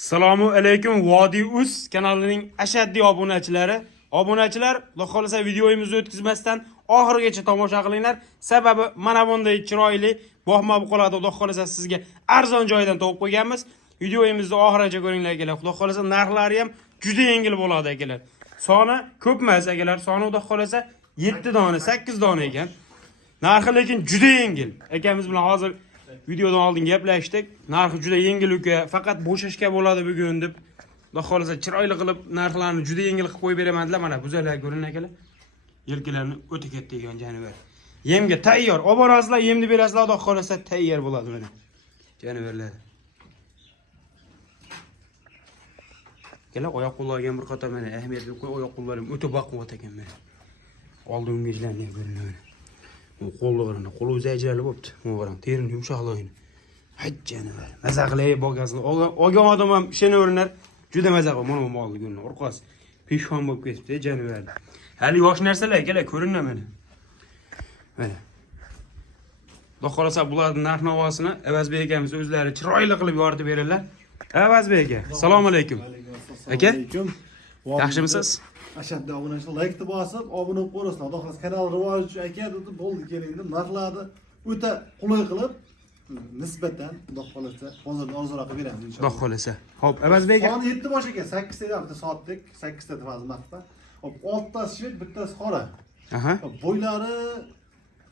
Assalomu alaykum Vodiy Uz kanalining ashaddiy obunachilari. Obunachilar, Xudo xolasa videomizni o'tkazmasdan oxirigacha tomosha qilinglar. Sababi mana bunday chiroyli boqmab qoladi. Xudo xolasa sizga arzon joydan topib qo'yganmiz. Videomizni oxirigacha ko'ringlar akalar. Xudo xolasa narxlari ham juda yengil bo'ladi akalar. Soni ko'p emas akalar. Soni Xudo xolasa 7 dona, 8 dona ekan. Narxi lekin juda yengil. Akamiz bilan hozir videodan oldin gaplashdik. Narxi juda yengil uka, faqat bo'shashga bo'ladi bugun deb. Xudo xolasa chiroyli qilib narxlarni juda yengil qilib qo'yib beraman dedilar. Mana buzalar ko'ring akalar. Yelkalarni o'ta katta ekan jonivar. Yemga tayyor. Olib borasizlar, yemni berasizlar, Xudo xolasa tayyor bo'ladi mana. Jonivarlar. Akalar oyoq qo'llarga bir qator mana ahamiyatli qo'y, oyoq qo'llarim o'ta baquvvat ekan mana. Oldingizlarni ko'ring. Qo'llarini, qo'li o'zi ajralib bo'pti. Mo'g'ram, terini yumshoqligini. Hajjanivar. Maza qilay bo'lgansiz. Olgan odam ham ishonaverinar. Juda maza qilib, mana bu molni ko'ring. Orqasi peshxon bo'lib ketibdi, janivar. Hali yosh narsalar akalar, ko'rinadi mana. Mana. Xudo xolasa bularning narx-navosini Avazbek akamiz o'zlari chiroyli qilib yoritib beradilar. Avazbek aka, assalomu alaykum. Aka, yaxshimisiz? Ashaddiy obunachilar like bosib, obuna bo'lib qo'yasizlar. Xudo xolasa kanal rivoji uchun aka dedi, bo'ldi keling deb narxlarni o'ta qulay qilib nisbatan Xudo xolasa hozir arzonroq beramiz inshaalloh. Xudo xolasa. Xo'p, Avazbek aka. Soni 7 bosh ekan, 8 ta bitta soatlik, 8 ta xizmatda. Hop, 6 tasi shved, bittasi qora. Aha. Bo'ylari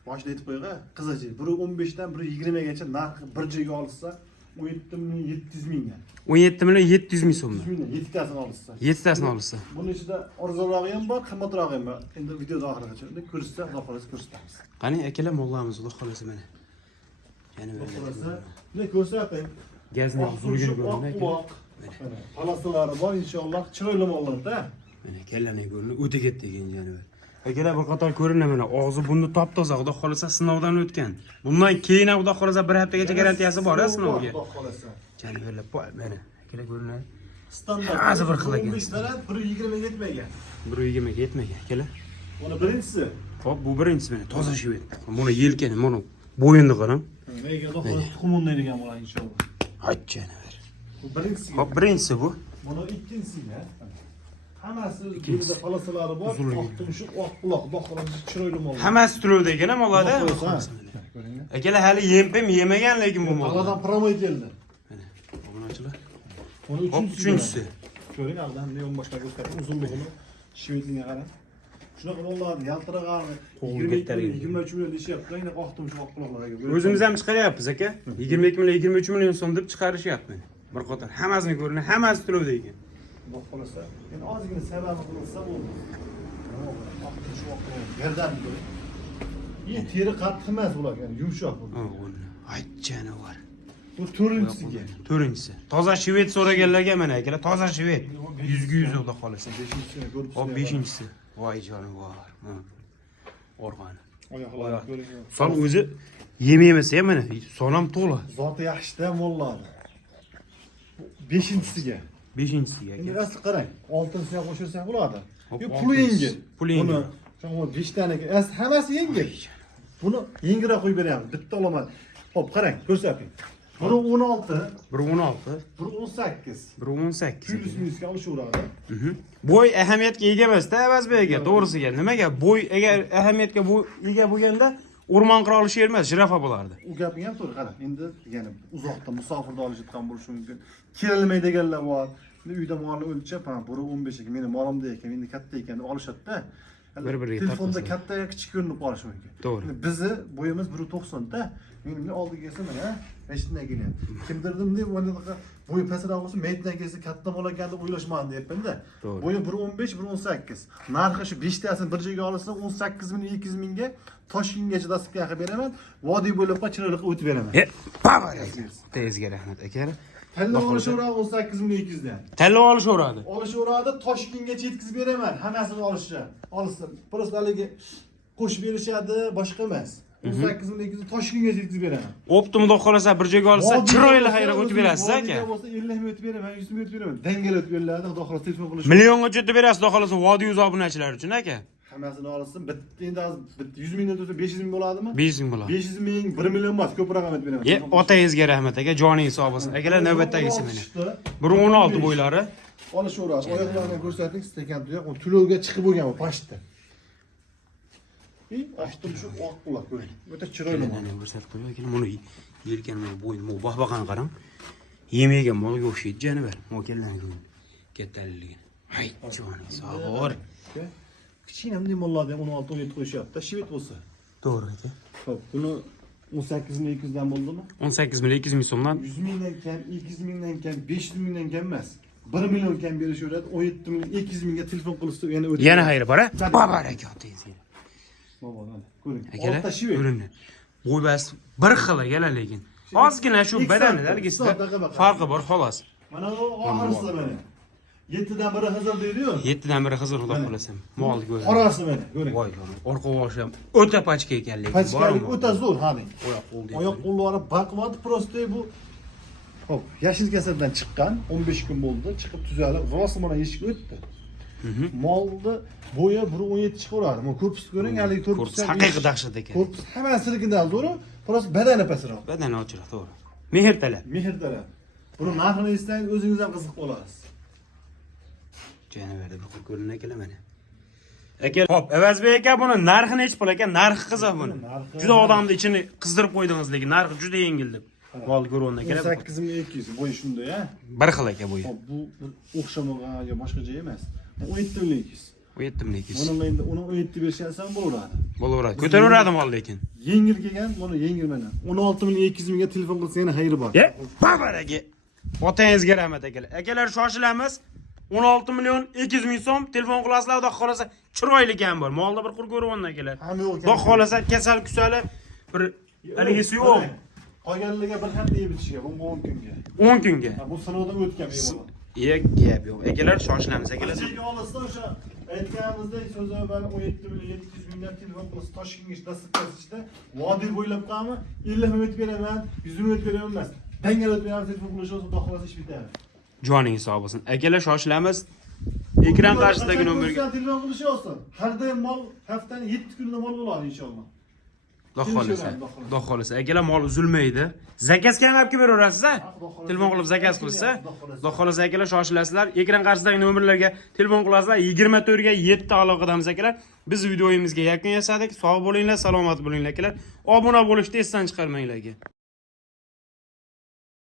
boshida aytib qo'yga, qizichi. Biri 15 dan biri 20 gacha narxi bir joyga olsa 17 mingga. 17 million 700 ming so'm. 7 tasini olsa. 7 tasini olsa. Buning ichida arzonrog'i ham bor, qimmatrog'i ham bor. Endi videoda oxirigacha ko'rsatsa, Xudo xolasa ko'rsatamiz. Qani akalar mollarimiz Xudo xolasa mana. Yana mana ko'rsating. Gazni huzuriga ko'ring aka. Mana palasalari bor inshaalloh, chiroyli mollarda. Mana kellani ko'ring, o'ta katta ekan janivar. Akalar bir qator ko'rinadi mana, og'zi bunni top-toza, Xudo xolasa sinovdan o'tgan. Bundan keyin Xudo xolasa bir haftagacha garantiyasi bor sinovga. Xudo xolasa. Janivarlar mana, akalar ko'rinadi. Standart. Hozir bir xil ekan. 15 dan 120 ga yetmagan. 120 ga yetmagan akalar. Buni birinchisi. Hop, bu birinchisi mana, toza shvet. Buni yelkani, mana bo'yinni qarang. Nega Xudo xolasa tuxumni degan bo'ladi inshaalloh. Haj janivar. Bu birinchisi. Hop, birinchisi bu. Buni ikkinchisiga. Hammasi o'zida palasalari bor. Oq tumshuq, oq quloq, Xudo xolasa chiroyli mollar. Hammasi turovda ekan mollarda. Akalar hali yem yemagan lekin bu mollar. Havadan promoy keldi. Mana, obunachilar. Buni Uchinchisi. Ko'ring, aldan yon boshqa ko'rsatib, uzunligini shvedligiga qarang. Shunaqa mollarni yaltirag'ani 23 million deyapti, yana oq tumshuq, oq quloqlarga. O'zimiz ham chiqaryapmiz aka. 22 million, 23 million so'm deb chiqarishyapti. Bir qator hammasini ko'ring, hammasi turovda ekan. Xudo xolasa, endi ozgina sababi qilsa bo'ldi. Oq tumshuq, oq quloq. Yerdan ko'ring. Teri qattiq emas bular, ya'ni yumshoq bu. Ay janavar. Bu to'rtinchisiga. To'rtinchisi. Toza shvet so'raganlarga mana akalar, toza shvet. 100 ga 100 Xudo xolasa. 5-chisini ko'rib Hop, 5-inchisi. Voy jonivar. Orqani. Oyoqlari ko'ring. Son o'zi yem yemasa ham mana, son ham to'la. Zoti yaxshi-da mollar. 5-chisiga. 5-inchisiga Endi aka. asli qarang, 6-siga qo'shilsa bo'ladi. Hop, Yo puli yengil. Puli yengil. Buni 5 tanaga, asli hammasi yengil. Buni yengilroq qo'yib beramiz. Bitta olaman. Hop, qarang, ko'rsating. Biri 16, biri 16, biri 18. biri 18. Plus minusga olishaveradi. Bo'y ahamiyatga ega emas-da, Avazbek aka, to'g'risiga. Nimaga? Bo'y agar ahamiyatga ega bo'lganda o'rmon qiroli sher emas, jirafa bo'lardi. U gaping ham to'g'ri. Qarang, endi yana uzoqda musofirda olishayotgan bo'lishi mumkin. Kelolmaydiganlar bor. Uyda molni o'lchab, ha, biri 15 ekan, meni molimda ekan, endi katta ekan deb olishadi-da. Bir-biriga telefonda katta yoki kichik ko'rinib qolishi mumkin. To'g'ri. Bizni bo'yimiz 1.90 da. Menimni oldiga kelsa mana, eshitdan kelyapti. Kimdirdim deb o'ynaqa bo'yi pastroq bo'lsa, maytdan kelsa katta bo'lar ekan deb o'ylashmadi deyapman-da. Bo'yi 1.15, 1.18. Narxi shu 5 tasini bir joyga olsa 18 ming, 200 mingga Toshkentgacha dasturga qilib beraman. Vodiy bo'ylab chiroyli qilib o'tib beraman. Power aka. Tezga rahmat aka. Tanlab olishaveradi 18 ming 200 dan. Tanlab olishaveradi. Olishaveradi, Toshkentgacha yetkazib beraman. Hammasini olishsa. Просто haligi qo'shib berishadi, boshqa emas. 18 ming 200 Toshkentgacha yetkazib beraman. Optim Xudo xolasa bir joyga olsa, chiroyli xayriga o'tib berasiz aka. Bo'lsa 50 ming o'tib beraman, 100 ming o'tib beraman. Dangal o'tib beriladi, Xudo xolasa telefon qilish. Milliongacha o'tib berasiz, Xudo xolasa Vodiy Uz obunachilari uchun aka. Hammasini olsin. Bitta endi hozir 100 mingdan tursa 500 ming bo'ladimi? 500 ming bo'ladi. 500 ming 1 million emas, ko'proq rahmat beraman. Ye, otangizga rahmat aka, joningiz sog' bo'lsin. Akalar navbatdagisi mana. 1.16 bo'ylari. Olishaveradi. Oyoqlarini ko'rsating, stekan tuyoq, u tulovga chiqib bo'lgan bu pastda. Ochdim shu oq quloq ko'ring. O'ta chiroyli. Mana ko'rsatib qo'ying ekan, buni yelkan mana bo'yin, bu bahbaqani qarang. Yemagan molga o'xshaydi janivar. Mo'kellangan. Kattaligiga. Hay, joningiz sog' bo'l. Kichkina bunday mollarni ham 16-17 qo'yishyapti, shvet bo'lsa. To'g'ri aka. Xo'p, buni 18.200 dan bo'ldimi? 18.200 ming so'mdan 100 mingdan kam, 200 mingdan kam, 500 mingdan kam emas. 1 million kam berishaveradi. 17 ming, 200 mingga telefon qilishsa yana o'tadi. yana xayri bor-a? Barakotingizga. Mana mana, ko'ring. Akalar, Oltita shvet. ko'ring. Bo'ybas bir xil akalar lekin. Ozgina shu badanidaligida farqi bor xolos. Mana bu oxirisi mana. 7dan biri Xizr deydi-yu. 7dan biri Xizr xudo xolasam. Molni ko'ring. Qorasi mana, ko'ring. Voy jonim. Orqa boshi ham o'ta pachka ekan lekin. Pachkalik o'ta zo'r, hani. Oyoq qo'lda. Oyoq qo'llari baquvvat prosta bu. Hop, yashil kasaldan chiqqan, 15 kun bo'ldi, chiqib tuzalib, rosa mana eshik o'tdi. Molni bo'yi 1.17 chiqaveradi. Mana korpusni ko'ring, haligi korpus haqiqiy dahshat ekan. Korpus hammasidan zo'r, biroz badani pastroq. Badani ochroq, to'g'ri. Mehr talab. Mehr talab. Buni narxini eshitsangiz o'zingiz ham qiziqib qolasiz. Janavarda bir qo'l ko'rinay kelar mana. Aka, hop, Avazbek aka buni narxini hech pul aka, narxi qiziq buni. Juda odamni ichini qizdirib qo'ydingiz lekin narxi juda yengil deb. Mol ko'rganda kerak. 8200 bo'yi shunday, ha? Bir xil aka bo'yi. Hop, bu o'xshamagan yo boshqa joy emas. 17200. 17200. Buni endi 17 berishsan bo'laveradi. Bo'laveradi. Ko'taraveradi mol lekin. Yengil kelgan, mana yengil mana. 16200 mingga telefon qilsa yana xayri bor. Ye, babar aka. Otangizga rahmat akalar. Akalar shoshilamiz. 16 million 200 ming so'm telefon qilasizlar, xudo xolasa chiroyli ham bor. Molda bir qur ko'rib akalar. Xudo xolasa kasal kusali bir haligisi yo'q. Qolganlarga bir hafta yeb ichishga, bu 10 kunga. 10 kunga. Bu sinovdan o'tgan meva. Gap yo'q. Akalar shoshilamiz akalar. Cheki olasizlar o'sha aytganimizdek so'z avval 17 million 700 mingdan telefon qilib Toshkentga dasturlashda vodiy bo'ylab qolmi 50 minut beraman, 100 minut beraman emas. Dangalab beraman telefon qilish olsa xudo xolasa ish bitadi. Joningiz sog' bo'lsin. Akalar shoshilamiz. Ekran qarshisidagi nomerga telefon qilish olsin. Har doim mol haftaning 7 kunida mol bo'ladi inshaalloh. Xudo xolasa. Akalar mol uzilmaydi. Zakazga ham olib beraverasiz-a? Telefon qilib zakaz qilsa, xudo xolasa akalar shoshilasizlar. Ekran qarshisidagi nomerlarga telefon qilasizlar. 24 ga 7 aloqadamiz akalar. Biz videoyimizga yakun yasadik. Sog' bo'linglar, salomat bo'linglar akalar. Obuna bo'lishni esdan chiqarmanglar aka.